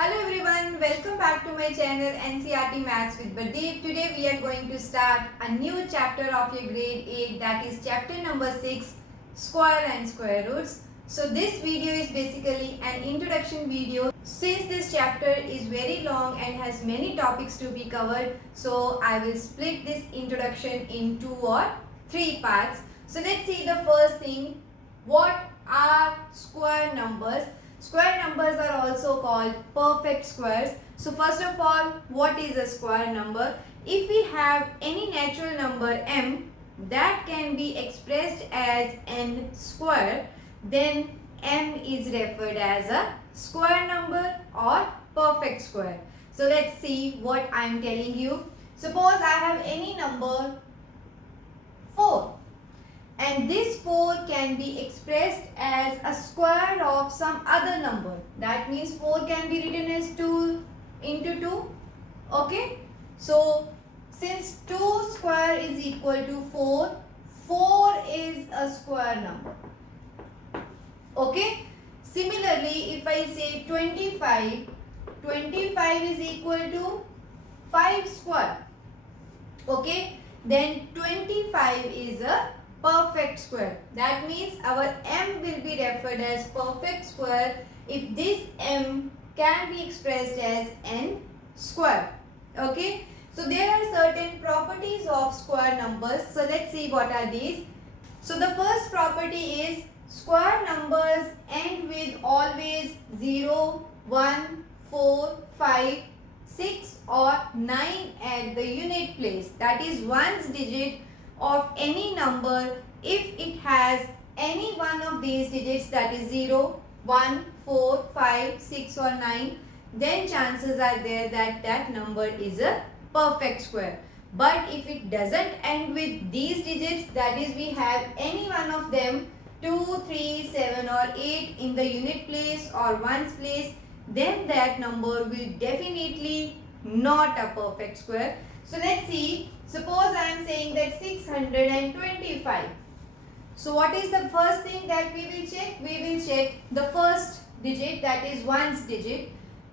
Hello everyone, welcome back to my channel NCERT Maths with Pradeep. Today we are going to start a new chapter of your grade 8, that is chapter number 6, square and square roots. So this video is basically an introduction video. Since this chapter is very long and has many topics to be covered, so I will split this introduction in 2 or 3 parts. So let's see the first thing. What are square numbers? Square numbers are also called perfect squares. So first of all, what is a square number? If we have any natural number m that can be expressed as n square, then m is referred as a square number or perfect square. So let's see what I am telling you. Suppose I have any number 4. And this 4 can be expressed as a square of some other number. That means 4 can be written as 2 into 2. Okay. So, since 2 square is equal to 4, 4 is a square number. Okay. Similarly, if I say 25, 25 is equal to 5 square. Okay. Then 25 is a perfect square. That means our m will be referred as perfect square if this m can be expressed as n square. Okay. So there are certain properties of square numbers. So let's see what are these. So the first property is square numbers end with always 0, 1, 4, 5, 6 or 9 at the unit place. That is ones digit of any number if it has any one of these digits, that is 0, 1, 4, 5, 6 or 9, then chances are there that that number is a perfect square. But if it doesn't end with these digits, that is we have any one of them 2, 3, 7 or 8 in the unit place or ones place, then that number will definitely not a perfect square. So let's see. Suppose I am saying that 625. So what is the first thing that we will check? We will check the first digit, that is ones digit.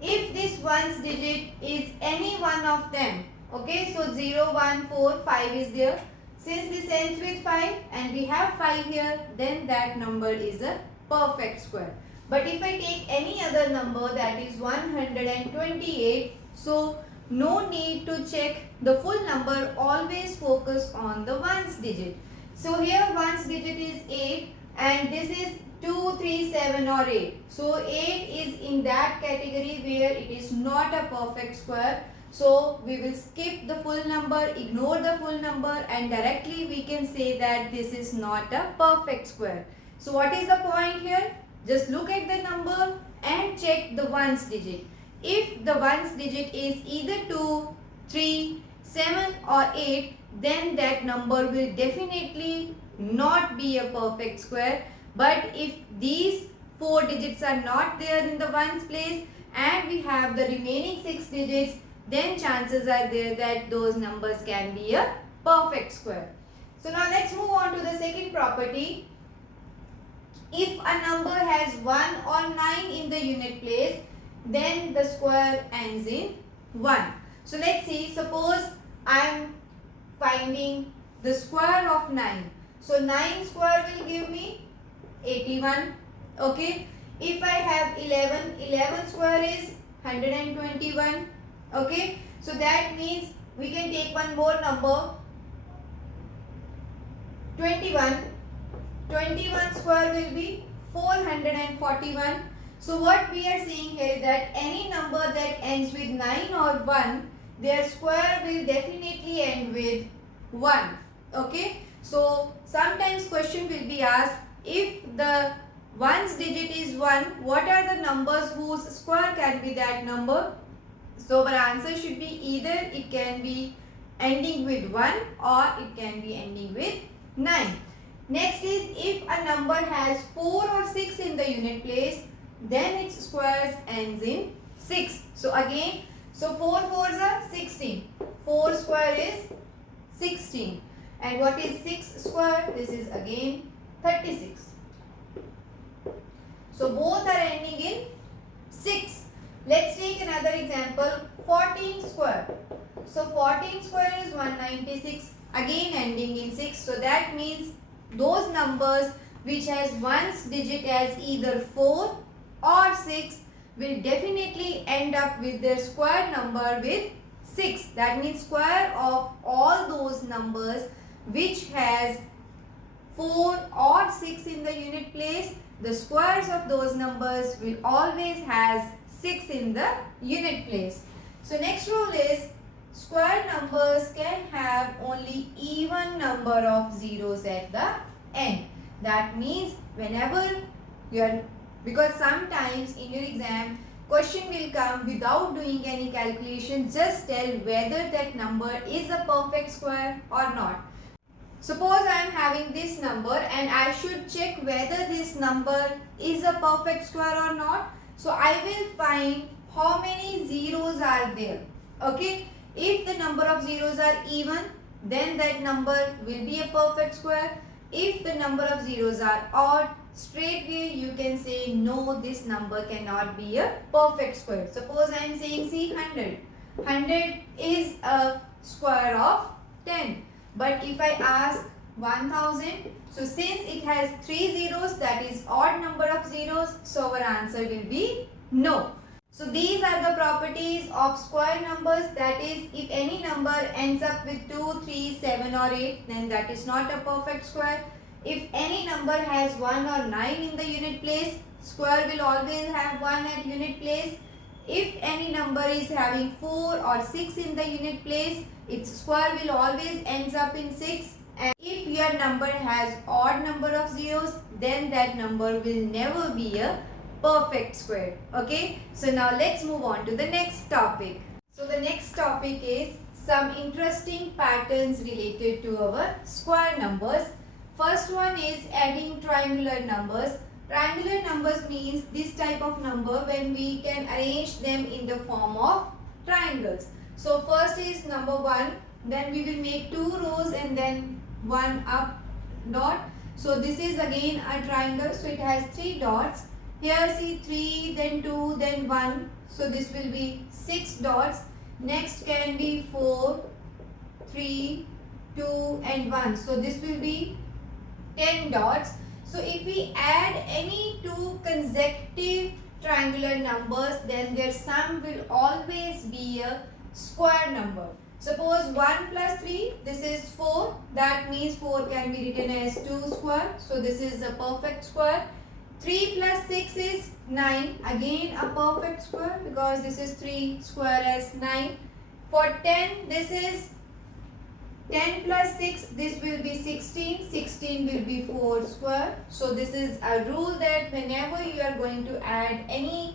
If this ones digit is any one of them, okay, so 0, 1, 4, 5 is there. Since this ends with 5 and we have 5 here, then that number is a perfect square. But if I take any other number, that is 128, so no need to check the full number, always focus on the ones digit. So here ones digit is 8 and this is 2, 3, 7 or 8. So 8 is in that category where it is not a perfect square. So we will skip the full number, ignore the full number and directly we can say that this is not a perfect square. So what is the point here? Just look at the number and check the ones digit. If the ones digit is either 2, 3, 7 or 8, then that number will definitely not be a perfect square. But if these 4 digits are not there in the ones place and we have the remaining 6 digits, then chances are there that those numbers can be a perfect square. So now let's move on to the second property. If a number has 1 or 9 in the unit place, then the square ends in 1. So let's see, suppose I am finding the square of 9. So 9 square will give me 81. Okay. If I have 11, 11 square is 121. Okay. So that means we can take one more number, 21. 21 square will be 441. So what we are seeing here is that any number that ends with 9 or 1, their square will definitely end with 1. Okay. So sometimes question will be asked, if the ones digit is 1, what are the numbers whose square can be that number? So our answer should be either it can be ending with 1 or it can be ending with 9. Next is, if a number has 4 or 6 in the unit place, then its squares ends in 6. So again, so 4 fours are 16. 4 square is 16. And what is 6 square? This is again 36. So both are ending in 6. Let's take example 14 square. So 14 square is 196, again ending in 6. So that means those numbers which has ones digit as either 4 or 6 will definitely end up with their square number with 6. That means square of all those numbers which has 4 or 6 in the unit place, the squares of those numbers will always has 6 in the unit place. So next rule is square numbers can have only even number of zeros at the end. That means whenever you are, because sometimes in your exam question will come without doing any calculation, just tell whether that number is a perfect square or not. Suppose I am having this number and I should check whether this number is a perfect square or not. So I will find how many zeros are there. Okay. If the number of zeros are even, then that number will be a perfect square. If the number of zeros are odd, straightway you can say no, this number cannot be a perfect square. Suppose I am saying see 100. 100 is a square of 10. But if I ask 1000, so since it has 3 zeros, that is odd number of zeros, so our answer will be no. So these are the properties of square numbers, that is if any number ends up with 2, 3, 7 or 8, then that is not a perfect square. If any number has 1 or 9 in the unit place, square will always have 1 at unit place. If any number is having 4 or 6 in the unit place, its square will always ends up in 6. And if your number has odd number of zeros, then that number will never be a perfect square. Okay. So now let's move on to the next topic. So the next topic is some interesting patterns related to our square numbers. First one is adding triangular numbers. Triangular numbers means this type of number when we can arrange them in the form of triangles. So first is number 1, then we will make 2 rows and then 1 up dot. So this is again a triangle, so it has 3 dots. Here see 3, then 2, then 1. So this will be 6 dots. Next can be 4, 3, 2 and 1. So this will be 10 dots. So if we add any two consecutive triangular numbers, then their sum will always be a square number. Suppose 1 plus 3, this is 4. That means 4 can be written as 2 square. So this is a perfect square. 3 plus 6 is 9. Again a perfect square because this is 3 square as 9. For 10, this is 10 plus 6, this will be 16. 16 will be 4 square. So this is a rule that whenever you are going to add any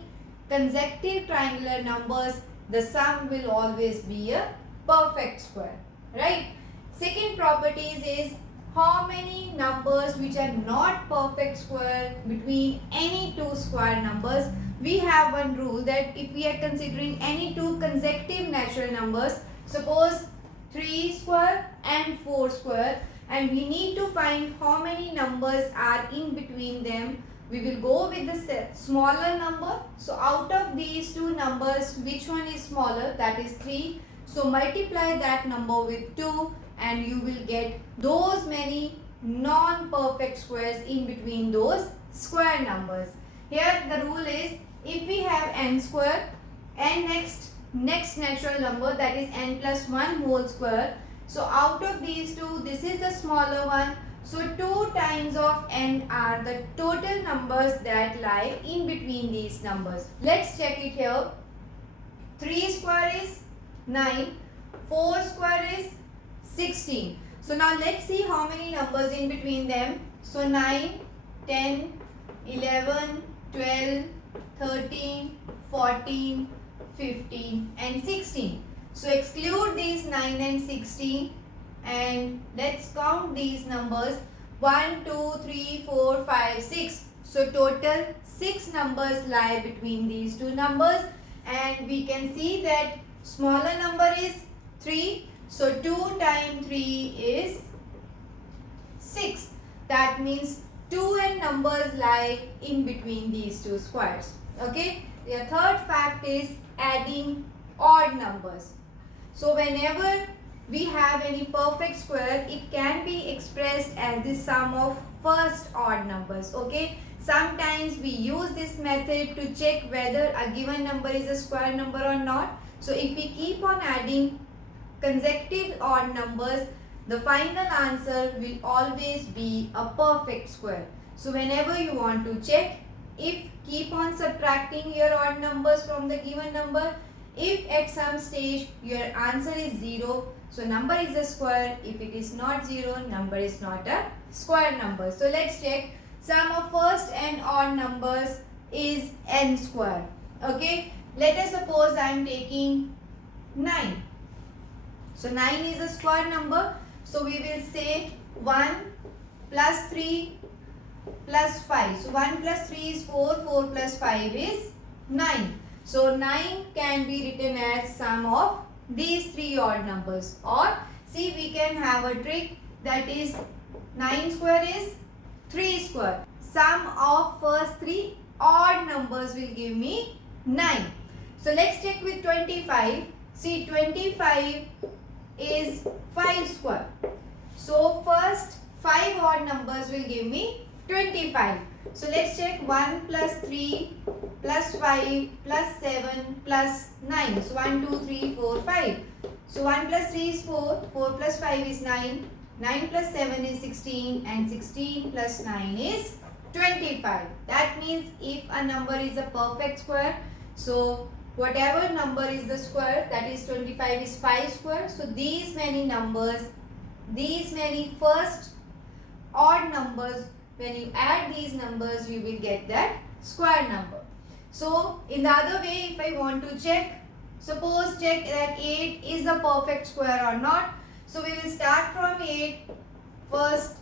consecutive triangular numbers, the sum will always be a perfect square. Right? Second properties is how many numbers which are not perfect square between any two square numbers. We have one rule that if we are considering any two consecutive natural numbers, suppose 3 square and 4 square, and we need to find how many numbers are in between them, we will go with the smaller number. So out of these two numbers, which one is smaller? That is 3. So multiply that number with 2 and you will get those many non-perfect squares in between those square numbers. Here the rule is if we have n square and next natural number, that is n plus 1 whole square. So out of these two, this is the smaller one. So 2 times of n are the total numbers that lie in between these numbers. Let's check it here. 3 square is 9. 4 square is 16. So now let's see how many numbers in between them. So 9, 10, 11, 12, 13, 14, 15 and 16. So exclude these 9 and 16 and let's count these numbers. 1, 2, 3, 4, 5, 6. So total 6 numbers lie between these two numbers, and we can see that smaller number is 3. So 2 times 3 is 6. That means 2 and numbers lie in between these two squares. Okay. The third fact is adding odd numbers. So whenever we have any perfect square, it can be expressed as the sum of first odd numbers. Okay. Sometimes we use this method to check whether a given number is a square number or not. So if we keep on adding consecutive odd numbers, the final answer will always be a perfect square. So whenever you want to check, if keep on subtracting your odd numbers from the given number, if at some stage your answer is 0, so number is a square. If it is not 0, number is not a square number. So let's check. Sum of first and odd numbers is n square. Okay. Let us suppose I am taking 9. So 9 is a square number. So we will say 1 plus 3 plus 5. So 1 plus 3 is 4. 4 plus 5 is 9. So 9 can be written as sum of these 3 odd numbers. Or see, we can have a trick, that is 9 square is 3 square. Sum of first 3 odd numbers will give me 9. So let's check with 25. See, 25 is 5 square. So first 5 odd numbers will give me 25. So let's check 1 plus 3 plus 5 plus 7 plus 9. So 1, 2, 3, 4, 5. So 1 plus 3 is 4. 4 plus 5 is 9. 9 plus 7 is 16. And 16 plus 9 is 25. That means if a number is a perfect square, so whatever number is the square, that is 25 is 5 square. So these many numbers, these many first odd numbers, when you add these numbers, you will get that square number. So in the other way, if I want to check, suppose check that 8 is a perfect square or not. So we will start from 8. First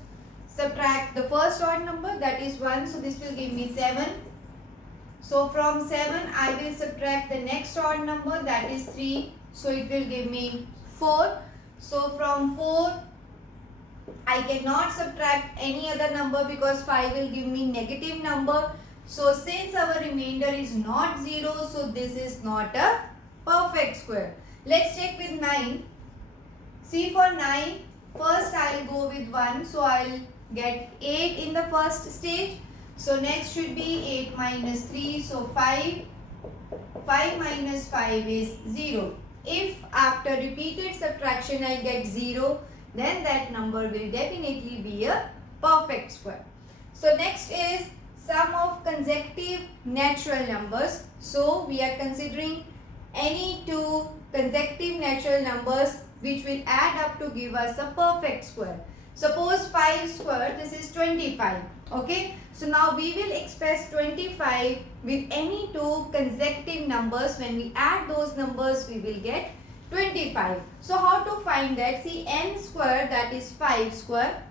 subtract the first odd number, that is 1. So this will give me 7. So from 7 I will subtract the next odd number, that is 3. So it will give me 4. So from 4 I cannot subtract any other number because 5 will give me negative number. So since our remainder is not 0, so this is not a perfect square. Let's check with 9. See, for 9, first I will go with 1. So I will get 8 in the first stage. So next should be 8 minus 3. So 5 minus 5 is 0. If after repeated subtraction I get 0, then that number will definitely be a perfect square. So next is sum of consecutive natural numbers. So we are considering any two consecutive natural numbers which will add up to give us a perfect square. Suppose 5 square, this is 25. Okay. So now we will express 25 with any two consecutive numbers. When we add those numbers, we will get 25. So how to find that? See, n square, that is 5 square.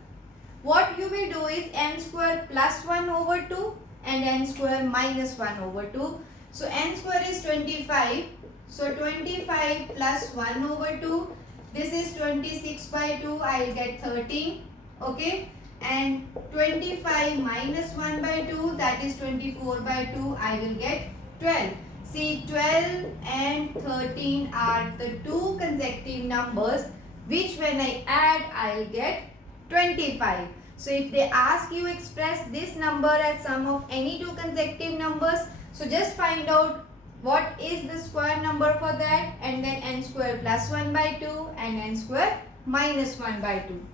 What you will do is n square plus 1 over 2 and n square minus 1 over 2. So n square is 25. So 25 plus 1 over 2. This is 26 by 2. I will get 13. Okay. And 25 minus 1 by 2, that is 24 by 2. I will get 12. See, 12 and 13 are the two consecutive numbers which when I add, I will get 25. So if they ask you express this number as sum of any two consecutive numbers, so just find out what is the square number for that, and then n square plus 1 by 2 and n square minus 1 by 2.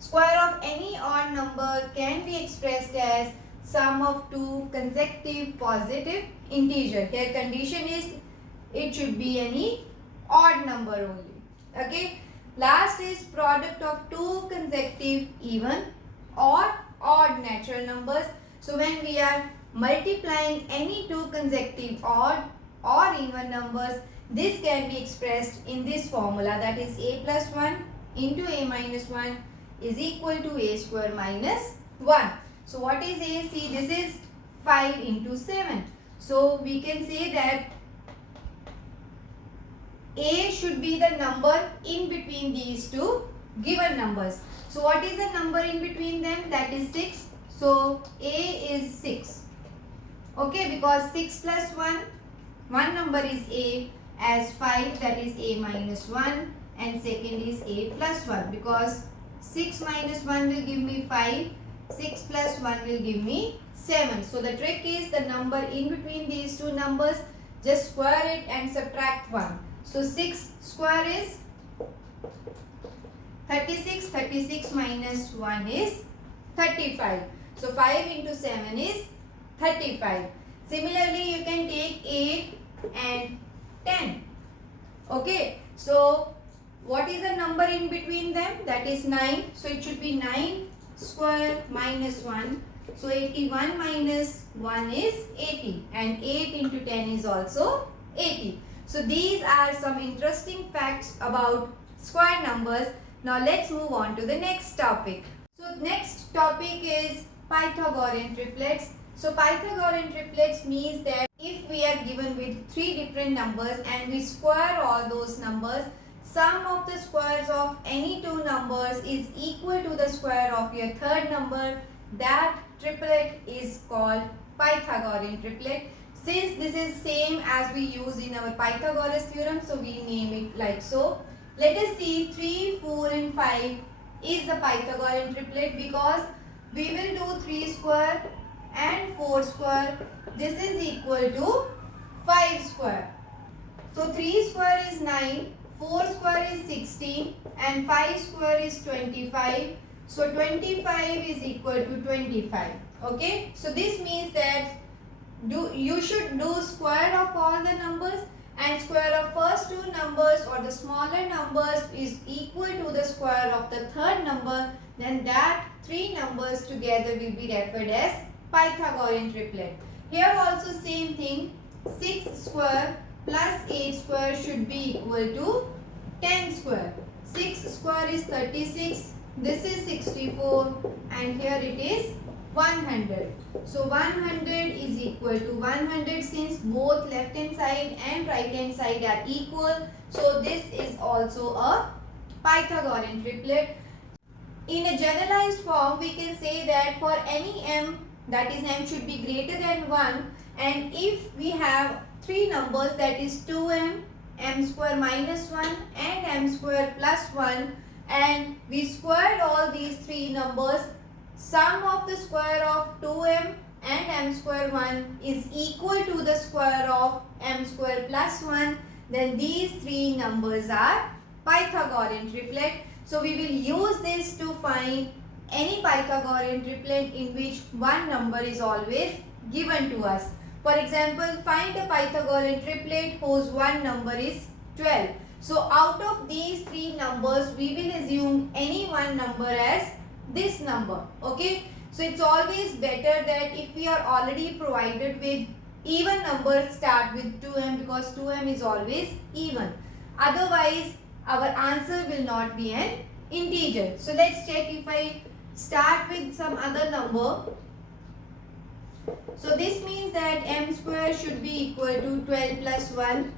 Square of any odd number can be expressed as sum of two consecutive positive integer. Here condition is it should be any odd number only. Okay. Last is product of two consecutive even or odd natural numbers. So when we are multiplying any two consecutive odd or even numbers, this can be expressed in this formula, that is a plus 1 into a minus 1 is equal to a square minus 1. So what is a? See, this is 5 into 7. So we can say that a should be the number in between these two given numbers. So what is the number in between them? That is 6. So a is 6. Okay, because 6 plus 1 one number is a as 5, that is a minus 1, and second is a plus 1, because 6 minus 1 will give me 5, 6 plus 1 will give me 7. So the trick is the number in between these two numbers, just square it and subtract 1. So 6 square is 36, 36 minus 1 is 35. So 5 into 7 is 35. Similarly, you can take 8 and 10. Okay, so what is the number in between them? That is 9. So it should be 9 square minus 1. So 81 minus 1 is 80, and 8 into 10 is also 80. So these are some interesting facts about square numbers. Now let's move on to the next topic. So next topic is Pythagorean triplets. So Pythagorean triplets means that if we are given with three different numbers and we square all those numbers, sum of the squares of any two numbers is equal to the square of your third number. That triplet is called Pythagorean triplet. Since this is same as we use in our Pythagoras theorem, so we name it like so. Let us see 3, 4 and 5 is the Pythagorean triplet, because we will do 3 square and 4 square. This is equal to 5 square. So 3 square is 9, 4 square is 16 and 5 square is 25. So 25 is equal to 25. Okay. So this means that you should do square of all the numbers, and square of first two numbers or the smaller numbers is equal to the square of the third number. Then that three numbers together will be referred as Pythagorean triplet. Here also same thing. 6 square plus 8 square should be equal to 10 square. 6 square is 36. This is 64, and here it is 100. So 100 is equal to 100, since both left hand side and right hand side are equal. So this is also a Pythagorean triplet. In a generalized form, we can say that for any m, that is m should be greater than 1, and if we have three numbers, that is 2m, m square minus 1 and m square plus 1, and we squared all these three numbers, sum of the square of 2m and m square 1 is equal to the square of m square plus 1, then these three numbers are Pythagorean triplet. So we will use this to find any Pythagorean triplet in which one number is always given to us. For example, find a Pythagorean triplet whose one number is 12. So out of these three numbers, we will assume any one number as this number. Okay. So it's always better that if we are already provided with even numbers, start with 2m, because 2m is always even. Otherwise, our answer will not be an integer. So let's check. If I start with some other number, so this means that m square should be equal to 12 plus 1,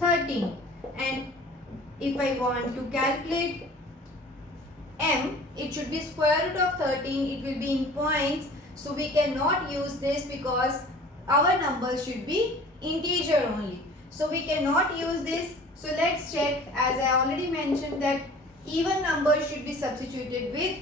13. And if I want to calculate m, it should be square root of 13. It will be in points. So we cannot use this because our numbers should be integer only. So we cannot use this. So let's check. As I already mentioned that even numbers should be substituted with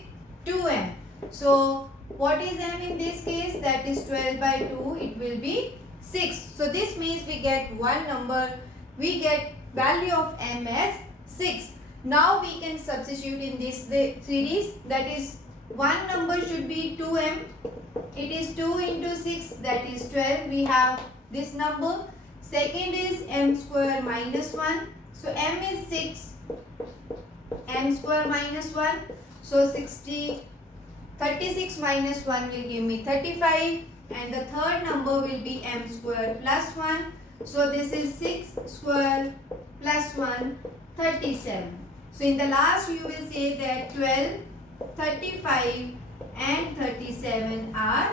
2m. So what is m in this case? That is 12 by 2. It will be 6. So this means we get one number. We get value of m as 6. Now we can substitute in this series. That is, one number should be 2m. It is 2 into 6, that is 12. We have this number. Second is m square minus 1. So m is 6. M square minus 1. So 36 minus 1 will give me 35. And the third number will be m square plus 1. So this is 6 square plus 1, 37. So in the last you will say that 12, 35 and 37 are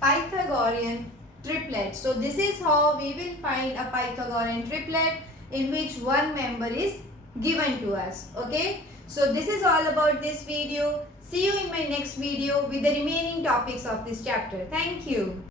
Pythagorean triplets. So this is how we will find a Pythagorean triplet in which one member is given to us. Okay. So this is all about this video. See you in my next video with the remaining topics of this chapter. Thank you.